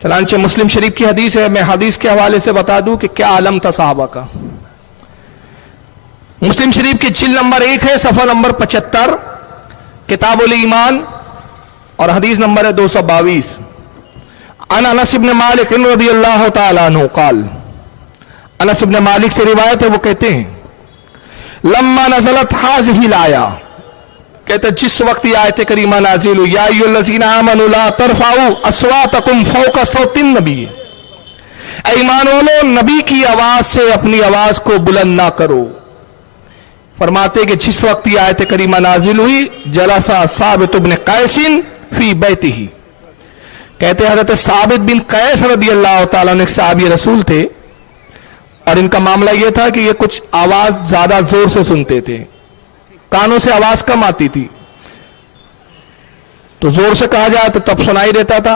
चनांचे मुस्लिम शरीफ की हदीस है, मैं हदीस के हवाले से बता दूं कि क्या आलम था साहबा का। मुस्लिम शरीफ की जिल्द नंबर 1 है, सफा नंबर 75, किताबुल ईमान, और हदीस नंबर है 222। अन अनस इब्न मालिक रज़ियल्लाहु तआला अन्हु क़ाल, अनस इब्न मालिक से रिवायत है, वो कहते हैं लम्मा नज़लत हाज़िहिल आया, कहते जिस वक्त ये आयत करीमा नाजिल हुई, या अय्युहल्लज़ीना आमनू ला तरफ़अू अस्वातकुम फ़ौक़ सौतिन नबी, ऐ ईमान वालों नबी की आवाज से अपनी आवाज को बुलंद ना करो। फरमाते कि जिस वक्त ये आयत करीमा नाजिल हुई, जलसा साबित इब्न कैसिन फी बैतिही, कहते हज़रत साबित बिन कैस रज़ियल्लाहु ताला अन्हु एक सहाबी रसूल थे, और इनका मामला यह था कि ये कुछ आवाज ज्यादा जोर से सुनते थे, कानों से आवाज कम आती थी, तो जोर से कहा जाए तो तब सुनाई देता था।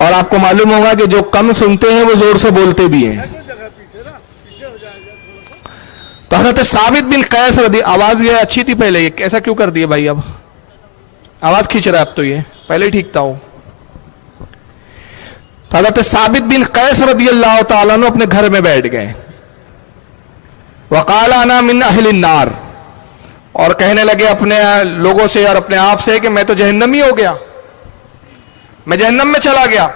और आपको मालूम होगा कि जो कम सुनते हैं वो जोर से बोलते भी हैं। तो हज़रत साबित बिन कैस रदी, आवाज ये अच्छी थी पहले, ये कैसा क्यों कर दिए भाई, अब आवाज खींच रहा है, अब तो ये पहले ही ठीक था। तो हज़रत साबित बिन कैस रज़ियल्लाहु ताला अन्हु अपने घर में बैठ गए। वक़ाल अना मिन अहलिन नार, और कहने लगे अपने लोगों से और अपने आप से कि मैं तो जहन्नमी हो गया, मैं जहन्नम में चला गया।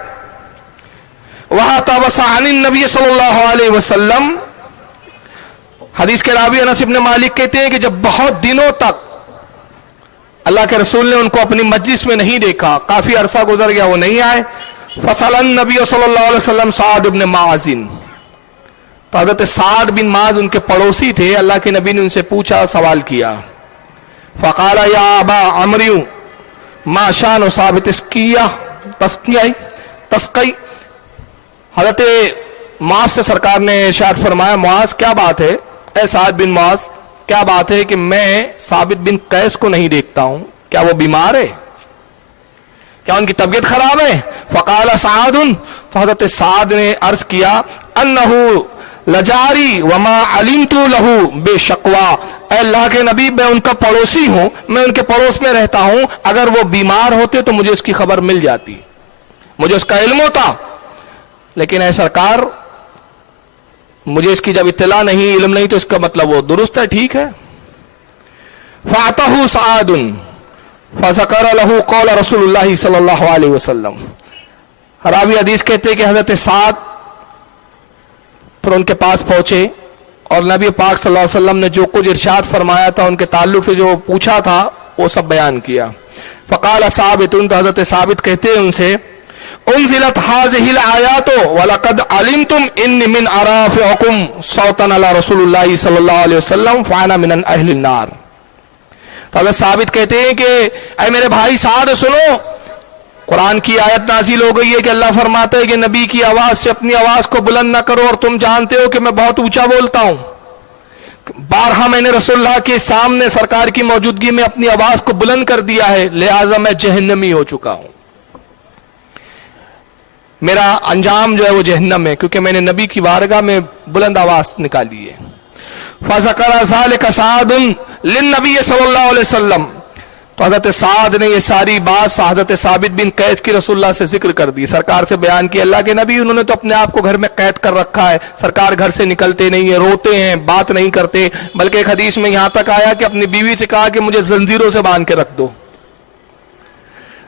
वहां तबसानिन नबी सल्लल्लाहु अलैहि वसल्लम, हदीस के रावी अनस इब्न मालिक कहते हैं कि जब बहुत दिनों तक अल्लाह के रसूल ने उनको अपनी मजलिस में नहीं देखा, काफी अरसा गुजर गया, वो नहीं आए। फसलन नबी सल्लल्लाहु अलैहि वसल्लम साद इब्न माजिन, तो हज़रत साद बिन माज उनके पड़ोसी थे। अल्लाह के नबी ने उनसे पूछा, सवाल किया। फ़क़ाला या अबा अमरियू मा शान साबित तस्क़ी, हज़रत माज से सरकार ने इरशाद फरमाया, मुआज क्या बात है, ए साद बिन मुआज क्या बात है कि मैं साबित बिन कैस को नहीं देखता हूं, क्या वो बीमार है, क्या उनकी तबीयत खराब है। फ़क़ाला सादुन, तो हज़रत साद ने अर्ज किया, अन्नहु लजारी वमा अलिमतु लहू बेशक्वा, अल्लाह के नबी मैं उनका पड़ोसी हूं, मैं उनके पड़ोस में रहता हूं, अगर वो बीमार होते तो मुझे उसकी खबर मिल जाती, मुझे उसका इल्म होता, लेकिन ऐ सरकार मुझे इसकी जब इत्तला नहीं, इल्म नहीं, तो इसका मतलब वो दुरुस्त है, ठीक है। फ़अतहु सादुन फ़ज़कर लहू क़ौल रसूलुल्लाह सल्लल्लाहु अलैहि वसल्लम, रावी हदीस कहते हैं कि हज़रत साद फिर उनके पास पहुंचे और नबी पाक सल्लल्लाहु अलैहि वसल्लम ने जो कुछ इरशाद फरमाया था, उनके ताल्लुक से जो पूछा था, वो सब बयान किया। फ़क़ाल साबितुन, तो हज़रत साबित कहते हैं उनसे, उन्ज़िलत हाज़िहिल आयातु वलक़द अलिमतुम इन्नी मिन अराफ़िकुम सौतन अला रसूलिल्लाह सल्लल्लाहु अलैहि वसल्लम फ़अना मिन अहलिन नार। तो हज़रत साबित कहते हैं कि ऐ मेरे भाई साद सुनो, कुरान की आयत नाजिल हो गई है कि अल्लाह फरमाता है कि नबी की आवाज से अपनी आवाज को बुलंद ना करो, और तुम जानते हो कि मैं बहुत ऊंचा बोलता हूं। बारहा मैंने रसूलुल्लाह के सामने सरकार की मौजूदगी में अपनी आवाज को बुलंद कर दिया है, लिहाजा मैं जहन्नमी हो चुका हूं, मेरा अंजाम जो है वो जहन्नम है, क्योंकि मैंने नबी की बारगाह में बुलंद आवाज निकाली है। फज़करा ज़ालिका सादुन लिन्नबी सल्लल्लाहु अलैहि वसल्लम, तो हज़रत साद ने ये सारी बात हज़रत साबित बिन कैस की रसूलुल्लाह से जिक्र कर दी, सरकार से बयान किया। अल्लाह के नबी उन्होंने तो अपने आप को घर में कैद कर रखा है, सरकार घर से निकलते नहीं है, रोते हैं, बात नहीं करते, बल्कि एक हदीस में यहां तक आया कि अपनी बीवी से कहा कि मुझे जंजीरों से बांध के रख दो,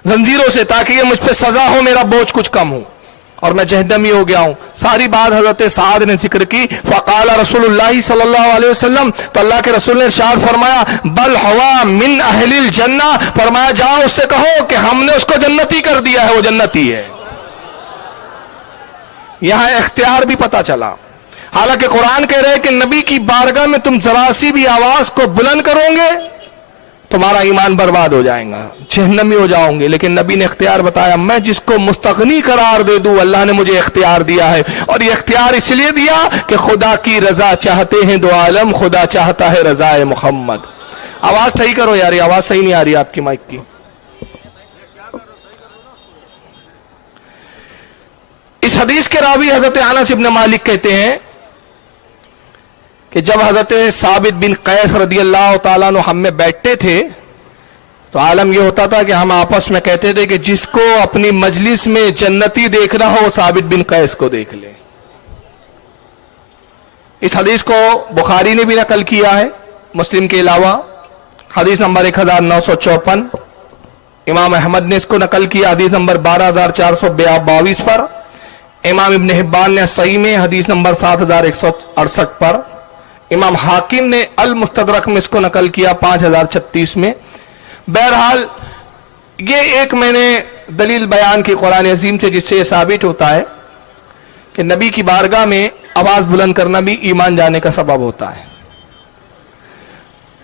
जंजीरों से, ताकि ये मुझ पर सजा हो, मेरा बोझ कुछ कम हो, और मैं जहन्नमी हो गया हूं। सारी बात हजरत साद ने जिक्र की। फ़क़ाल रसूलुल्लाह सल्लल्लाहु अलैहि वसल्लम, तो अल्लाह के रसूल ने इरशाद फरमाया, बल हवा मिन अहलिल जन्ना, फरमाया जाओ उससे कहो कि हमने उसको जन्नती कर दिया है, वो जन्नती है। यहां इख्तियार भी पता चला, हालांकि कुरान कह रहे हैं कि नबी की बारगाह में तुम जरा सी भी आवाज को बुलंद करोगे तुम्हारा ईमान बर्बाद हो जाएगा, जहन्नमी हो जाओगे, लेकिन नबी ने इख्तियार बताया, मैं जिसको मुस्तगनी करार दे दूं, अल्लाह ने मुझे इख्तियार दिया है, और ये इख्तियार इसलिए दिया कि खुदा की रजा चाहते हैं दो आलम, खुदा चाहता है रजाए मोहम्मद। आवाज सही करो यार, आवाज सही नहीं आ रही आपकी माइक की। इस हदीस के रावी हजरत अनस इब्न मालिक कहते हैं कि जब हजरत साबित बिन कैस रदियल्लाहु ताला अन्हु हम में बैठते थे تو عالم یہ ہوتا تھا کہ ہم آپس میں کہتے تھے کہ جس کو اپنی مجلس میں جنتی دیکھنا ہو وہ ثابت بن قیس کو دیکھ لے. اس حدیث کو بخاری نے بھی نقل کیا ہے مسلم کے علاوہ، حدیث نمبر 1954. امام احمد نے اس کو نقل کیا حدیث نمبر 12422 پر. امام ابن حبان نے صحیح میں حدیث نمبر 7168 پر. امام حاکم نے المستدرک میں اس کو نقل کیا 5036 میں. بہرحال یہ ایک میں نے دلیل بیان کی قرآن عظیم سے، جس سے یہ ثابت ہوتا ہے کہ نبی کی بارگاہ میں آواز بلند کرنا بھی ایمان جانے کا سبب ہوتا ہے.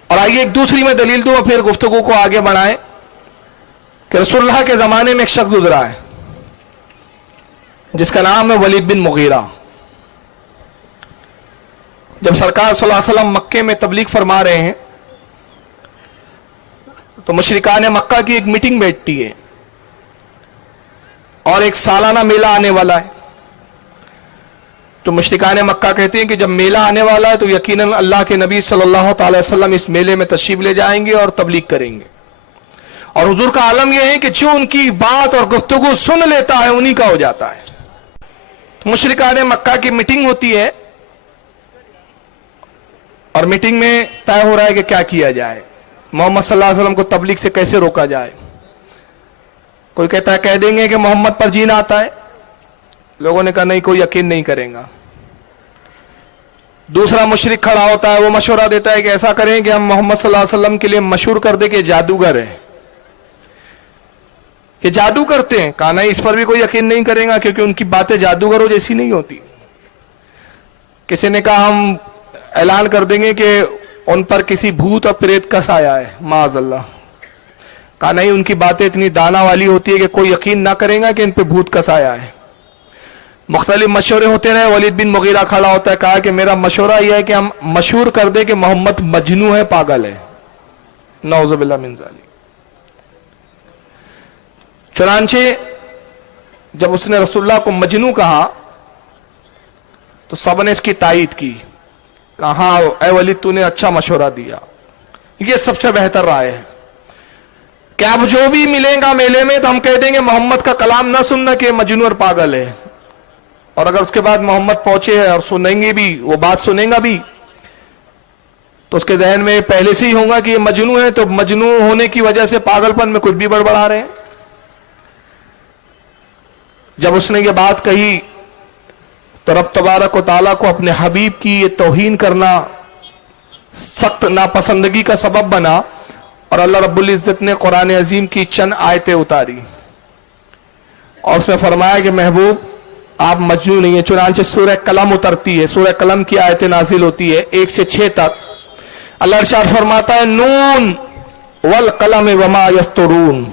اور آئیے ایک دوسری میں دلیل دوں اور پھر گفتگو کو آگے بڑھائیں کہ رسول اللہ کے زمانے میں ایک شخص گزرا ہے جس کا نام ہے ولید بن مغیرہ. جب سرکار صلی اللہ علیہ وسلم مکے میں تبلیغ فرما رہے ہیں تو مشرکان مکہ کی ایک میٹنگ بیٹھتی ہے اور ایک سالانہ میلہ آنے والا ہے. تو مشرکان مکہ کہتے ہیں کہ جب میلہ آنے والا ہے تو یقیناً اللہ کے نبی صلی اللہ تعالی وسلم اس میلے میں تشریف لے جائیں گے اور تبلیغ کریں گے. اور حضور کا عالم یہ ہے کہ جو ان کی بات اور گفتگو سن لیتا ہے انہی کا ہو جاتا ہے. تو مشرکان مکہ کی میٹنگ ہوتی ہے اور میٹنگ میں طے ہو رہا ہے کہ کیا کیا جائے، محمد صلی اللہ علیہ وسلم کو تبلیغ سے کیسے روکا جائے. کوئی کہتا ہے کہہ دیں گے کہ محمد پر جین آتا ہے. لوگوں نے کہا نہیں، کوئی یقین نہیں کرے گا. دوسرا مشرک کھڑا ہوتا ہے، وہ مشورہ دیتا ہے کہ ایسا کریں کہ ہم محمد صلی اللہ علیہ وسلم کے لیے مشہور کر دیں کہ جادوگر ہے، کہ جادو کرتے ہیں. کہا نہیں، اس پر بھی کوئی یقین نہیں کرے گا کیونکہ ان کی باتیں جادوگروں جیسی نہیں ہوتی. کسی نے کہا ہم اعلان کر دیں گے کہ ان پر کسی بھوت اور پریت کا سایہ ہے، معاذ اللہ. کہا نہیں، ان کی باتیں اتنی دانا والی ہوتی ہے کہ کوئی یقین نہ کرے گا کہ ان پہ بھوت کا سایہ ہے. مختلف مشورے ہوتے رہے. ولید بن مغیرہ کھڑا ہوتا ہے، کہا کہ میرا مشورہ یہ ہے کہ ہم مشہور کر دیں کہ محمد مجنون ہے، پاگل ہے. نعوذ باللہ من ذالک. چنانچہ جب اس نے رسول اللہ کو مجنون کہا تو سب نے اس کی تائید کی. کہا اے ولید تو نے اچھا مشورہ دیا، یہ سب سے بہتر رائے ہے کہ اب جو بھی ملیں گا میلے میں تو ہم کہہ دیں گے محمد کا کلام نہ سننا کہ مجنون اور پاگل ہے. اور اگر اس کے بعد محمد پہنچے اور سنیں گے بھی، وہ بات سنیں گا بھی، تو اس کے ذہن میں پہلے سے ہی ہوگا کہ یہ مجنون ہے، تو مجنون ہونے کی وجہ سے پاگل پن میں کچھ بھی بڑبڑا رہے ہیں. جب اس نے یہ بات کہی تو رب تبارک و تعالیٰ کو اپنے حبیب کی یہ توہین کرنا سخت ناپسندگی کا سبب بنا اور اللہ رب العزت نے قرآن عظیم کی چند آیتیں اتاری اور اس میں فرمایا کہ محبوب آپ مجنون نہیں ہیں. چنانچہ سورہ قلم اترتی ہے، سورہ قلم کی آیتیں نازل ہوتی ہے 1 سے 6 تک. اللہ ارشاد فرماتا ہے نون والقلم وما یسطرون،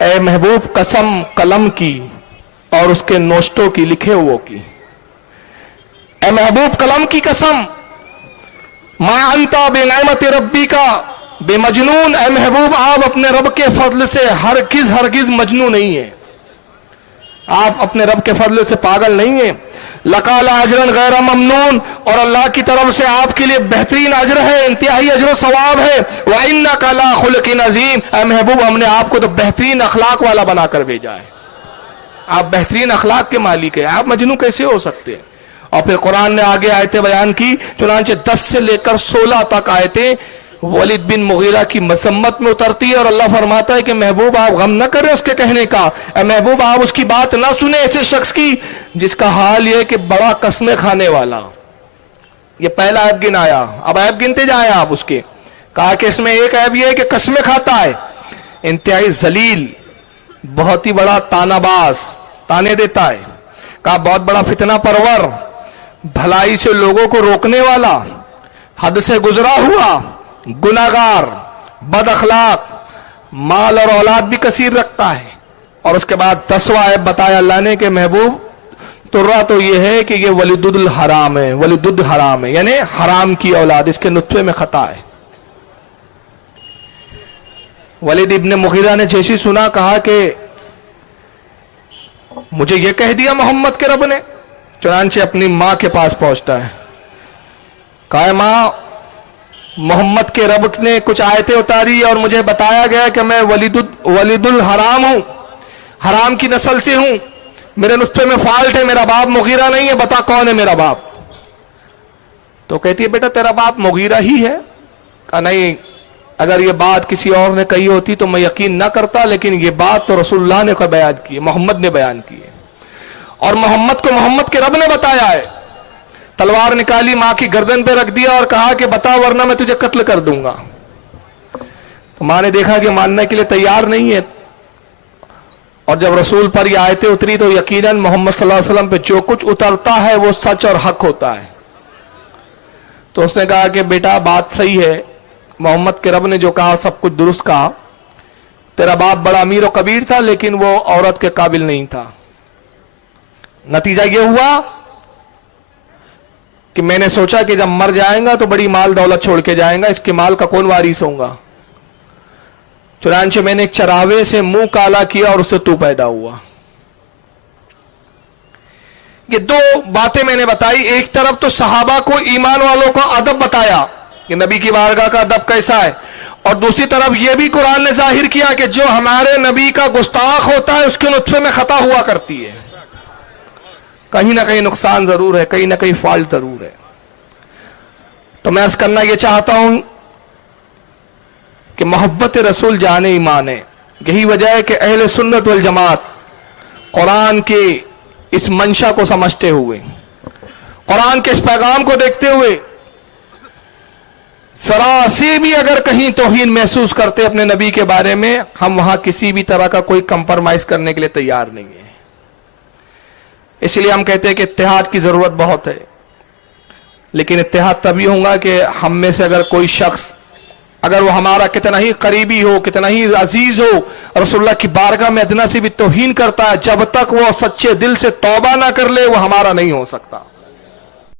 اے محبوب قسم قلم کی اور اس کے نوشتوں کی، لکھے ہوئے کی. اے محبوب قلم کی قسم، ما انتا بنعمت ربی کا بے مجنون، اے محبوب آپ اپنے رب کے فضل سے ہرگز مجنون نہیں ہیں، آپ اپنے رب کے فضل سے پاگل نہیں ہیں. لقال اجرا غیر ممنون، اور اللہ کی طرف سے آپ کے لیے بہترین اجر ہے، انتہائی اجر و ثواب ہے. وانک لا خلق عظیم، اے محبوب ہم نے آپ کو تو بہترین اخلاق والا بنا کر بھیجا ہے، آپ بہترین اخلاق کے مالک ہیں، آپ مجنون کیسے ہو سکتے ہیں. اور پھر قرآن نے آگے آیتیں بیان کی. چنانچہ 10 سے لے کر 16 تک آیتیں ولید بن مغیرہ کی مذمت میں اترتی ہے اور اللہ فرماتا ہے کہ محبوب آپ غم نہ کریں اس کے کہنے کا، اے محبوب آپ اس کی بات نہ سنیں ایسے شخص کی جس کا حال یہ کہ بڑا قسمیں کھانے والا. یہ پہلا عیب گن آیا، اب عیب گنتے جائیں آپ اس کے. کہا کہ اس میں ایک عیب یہ ہے کہ قسمیں کھاتا ہے، انتہائی ذلیل، بہت ہی بڑا تانا باز، تانے دیتا ہے. کہا بہت بڑا فتنہ پرور، بھلائی سے لوگوں کو روکنے والا، حد سے گزرا ہوا، گناہگار، بد اخلاق، مال اور اولاد بھی کثیر رکھتا ہے. اور اس کے بعد 10واں عیب بتایا اللہ نے کہ محبوب ترا تو یہ ہے کہ یہ ولید الحرام ہے، ولید الحرام ہے یعنی حرام کی اولاد، اس کے نطفے میں خطا ہے. ولید ابن مغیرہ نے جیسی سنا کہا کہ مجھے یہ کہہ دیا محمد کے رب نے. چنانچہ اپنی ماں کے پاس پہنچتا ہے. کہا ماں मोहम्मद के रब ने कुछ आयतें उतारी और मुझे बताया गया कि मैं वलीदुल हराम हूं, हराम की नस्ल से हूं, मेरे नुस्खे में फॉल्ट है, मेरा बाप मुगीरा नहीं है, बता कौन है मेरा बाप। तो कहती है बेटा तेरा बाप मुगीरा ही है। कहा नहीं, अगर ये बात किसी और ने कही होती तो मैं यकीन ना करता, लेकिन ये बात तो रसूलुल्लाह ने बयान की है, मोहम्मद ने बयान की है, और मोहम्मद को मोहम्मद के रब ने बताया है। तलवार निकाली, मां की गर्दन पे रख दिया और कहा कि बता वरना मैं तुझे कत्ल कर दूंगा। तो मां ने देखा कि मानने के लिए तैयार नहीं है, और जब रसूल पर ये आयतें उतरी तो यकीनन मोहम्मद सल्लल्लाहु अलैहि वसल्लम पे जो कुछ उतरता है वो सच और हक होता है। तो उसने कहा कि बेटा बात सही है, मोहम्मद के रब ने जो कहा सब कुछ दुरुस्त कहा, तेरा बाप बड़ा अमीर और कबीर था लेकिन वो औरत के काबिल नहीं था। नतीजा ये हुआ कि मैंने सोचा कि जब मर जाएगा तो बड़ी माल दौलत छोड़ के जाएगा, इसके माल का कौन वारिस होगा। चुनांचे मैंने एक चरावे से मुंह काला किया और उससे तू पैदा हुआ। ये दो बातें मैंने बताई। एक तरफ तो सहाबा को, ईमान वालों को अदब बताया कि नबी की बारगाह का अदब कैसा है, और दूसरी तरफ यह भी कुरान ने जाहिर किया कि जो हमारे नबी का गुस्ताख होता है उसके नुत्फे में खता हुआ करती है, कहीं ना कहीं नुकसान जरूर है, कहीं ना कहीं फॉल्ट जरूर है। तो मैं अर्ज करना यह चाहता हूं कि मोहब्बत रसूल जाने ईमान है। यही वजह है कि अहले सुन्नत वल जमात कुरान के इस मंशा को समझते हुए, कुरान के इस पैगाम को देखते हुए, जरा से भी अगर कहीं तौहीन महसूस करते अपने नबी के बारे में, हम वहां किसी भी तरह का कोई कंप्रोमाइज करने के लिए तैयार नहीं है। इसलिए हम कहते हैं कि इत्तेहाद की जरूरत बहुत है, लेकिन इत्तेहाद तभी होगा कि हम में से अगर कोई शख्स, अगर वो हमारा कितना ही करीबी हो, कितना ही अजीज हो, रसूलुल्लाह की बारगाह में अदना से भी तौहीन करता है, जब तक वो सच्चे दिल से तौबा ना कर ले वो हमारा नहीं हो सकता।